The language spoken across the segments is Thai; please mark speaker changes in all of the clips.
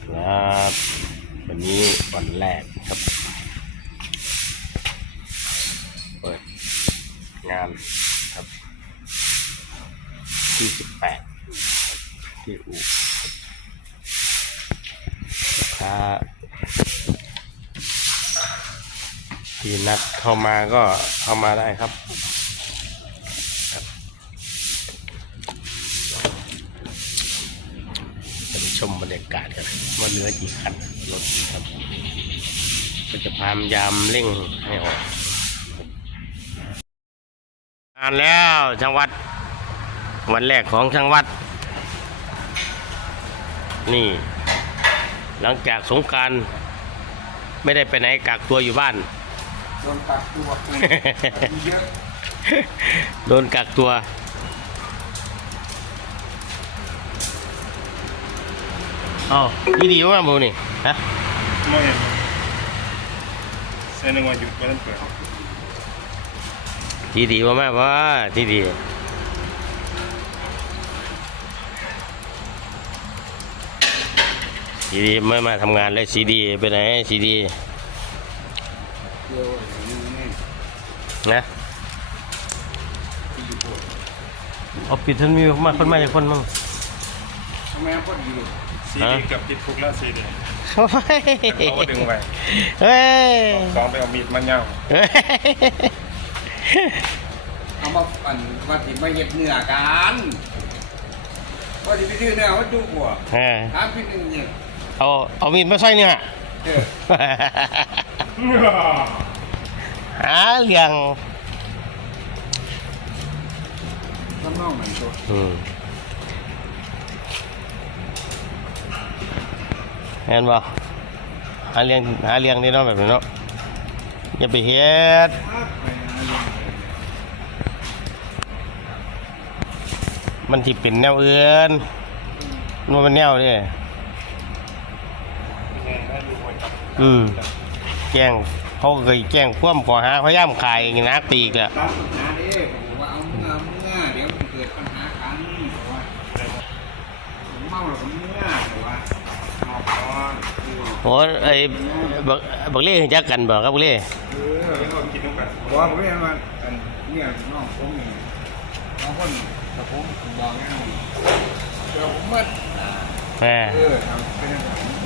Speaker 1: ครับวันนี้วันแรกครับเปิดงานครับที่18ที่อู่ลูกค้าที่นัดเข้ามาก็เข้ามาได้ครับชมบรรยากาศกันว่าเนื้อกี่คันรถครับก็จะพยายามเร่งให้ออกงานแล้วจังหวัดวันแรกของจังหวัดนี่หลังจากสงกรานต์ไม่ได้ไปไหนกักตัวอยู่บ้าน
Speaker 2: โดนกักตัวเยอะ
Speaker 1: โดนกักตัวอ๋อดีว่าโมนี่ฮะ
Speaker 2: ไม่เส้นหนึ่งวันหยุดวันนั้นเปิด
Speaker 1: ดีว่าแม่ว่าดีไม่มาทำงานเลยดีไปไหนดีนะเอาปิดทันมีมาคนมาจากคนมั้ง
Speaker 2: ทำไมก็ดีดีกับติดคุกแล้วดีเขาก็ดึงไป
Speaker 1: เฮ้ย
Speaker 2: สองไปเอามีดมันเงาเอามาปั่นมาถิ่นมาเห็ดเนื้อกันว่าจะไปซื้อเนื้อว่าจุกหัวถามพี่หนึ่งเนี่ย
Speaker 1: เอามีดมาใส่เนื้อหาเลี้ยง
Speaker 2: น้ำน่องเหมือนตัว
Speaker 1: เห็นบ่หาเลี้ยงนี่เนาะแบบนี้เนาะอย่าไปเฮ็ดมันที่เป็นแนวอื่นมันเป็นแนวนี่แกงเขาเคยแกงคว่ำขอหาพยายามขายอย่างนี้นะปีกแหละ
Speaker 2: ตามปัญหาดิผมว่าเอาเมื่อเดี๋ยวมันเกิดปัญหากันเพราะว่าผมเมาแล้วผมเมื่อแต่ว่า
Speaker 1: โอ้ไอ้บักเล่จักกันบ่ครับบักเล่
Speaker 2: กินน้ำกันบอกว่าผมเรียนว่าเนี่ยน้องผมนี่น้องคนแต่ผมบอกง่ายเดี๋ยวผมมืดทำเป็นแบบนี้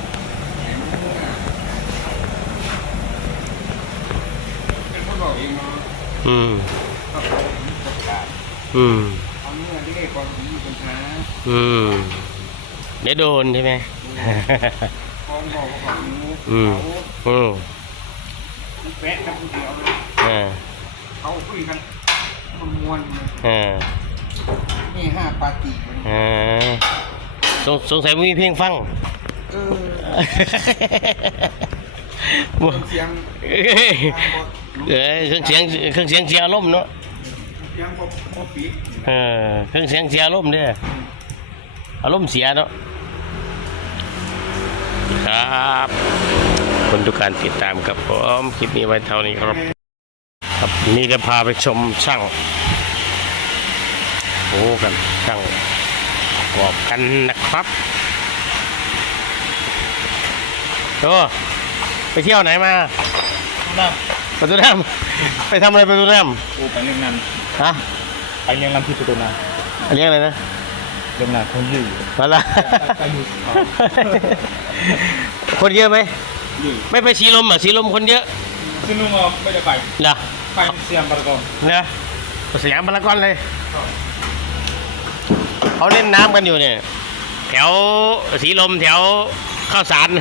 Speaker 2: เป็นคนบอกเองเนาะก็เขาประกาศเอาเมื่อที่ได้ความดีปัญหา
Speaker 1: เดี๋ยวโดนใช่ไหม
Speaker 2: เขาบอกว่าเขาแปะกับผู้เดียวเลยเขาคุยกันมันม้วนนี่5 ปาร์ตี้
Speaker 1: สงสัยมีเพลงฟัง
Speaker 2: เสียง
Speaker 1: เครื่องเสียงเชียร์ลมเนาะ
Speaker 2: เสียงพอปี
Speaker 1: เครื่องเสียงเชียร์ลมเนี่ยอารมณ์เสียเนาะครับคนทุกการติดตามครับผมคลิปนี้ไว้เท่านี้ครับนี่จะพาไปชมช่างโอ้กันช่างกอบกันนะครับโอ้ไปเที่ยวไหนมาประตูน้ำไปทำอะไรประตูน้
Speaker 2: ำโอ้ไปเลี้ยงน้
Speaker 1: ำฮะ
Speaker 2: ไปเลี้ยงน้ำที่ประตูน้
Speaker 1: ำเลี้ยงอะไรนะ
Speaker 2: เลี้ยงน้ำคนยืด
Speaker 1: มาละคนเยอะไหมไม่ไปสีลมอ่ะสีลมคนเยอะ
Speaker 2: สีลมไม่ได้ไป
Speaker 1: นะ
Speaker 2: ไปสยามพารากอน
Speaker 1: นะสยามพารากอนเลยเขาเล่นน้ำกันอยู่เนี่ยแถวสีลมแถวข้าวสาร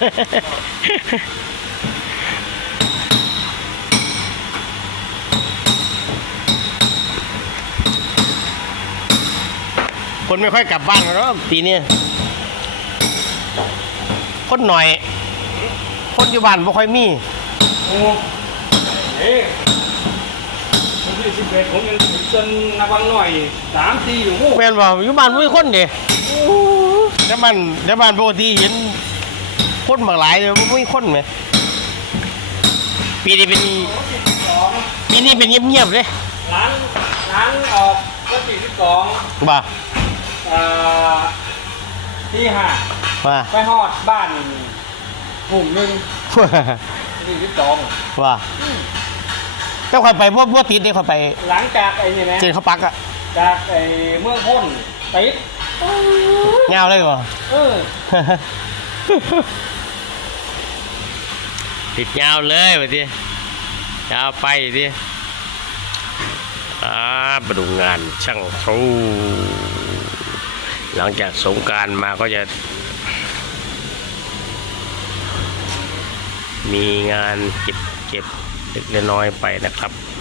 Speaker 1: คนไม่ค่อยกลับบ้านหรอกปีนี้คนหน่อยคนอยู่บ้านไม่ค่อยมี
Speaker 2: โอ้คนที่11ผมยังจนนับวันหน่อย3-4อยู่
Speaker 1: แม่นบ่อยู่บ้านไม่คนเดียวเดี๋ยวบ้านปกติเห็นคนบางหลายเลยไม่คนไหมปีนี้เป็นเงียบๆเลย
Speaker 2: ร้านออกก็42
Speaker 1: บ่
Speaker 2: ที่
Speaker 3: ที่ห้า
Speaker 1: ว่า
Speaker 3: ไปฮอดบ้านหุ่มหนึ่งที่12
Speaker 1: ว่าเจ้าคอยไปบัวติดเนี่ยคอยไป
Speaker 3: หลังจากไอ้นี่นะ
Speaker 1: เจนเขาปักอะ
Speaker 3: จากไอ้เมืองพ้นติด
Speaker 1: เงาเลยว่ะ
Speaker 3: เออ
Speaker 1: ติดยาวเลยไปทียาวไปทีมาดูงานช่างโชว์หลังจากสงกรานต์มาก็จะ มีงานเก็บเล็กน้อยไปนะครับ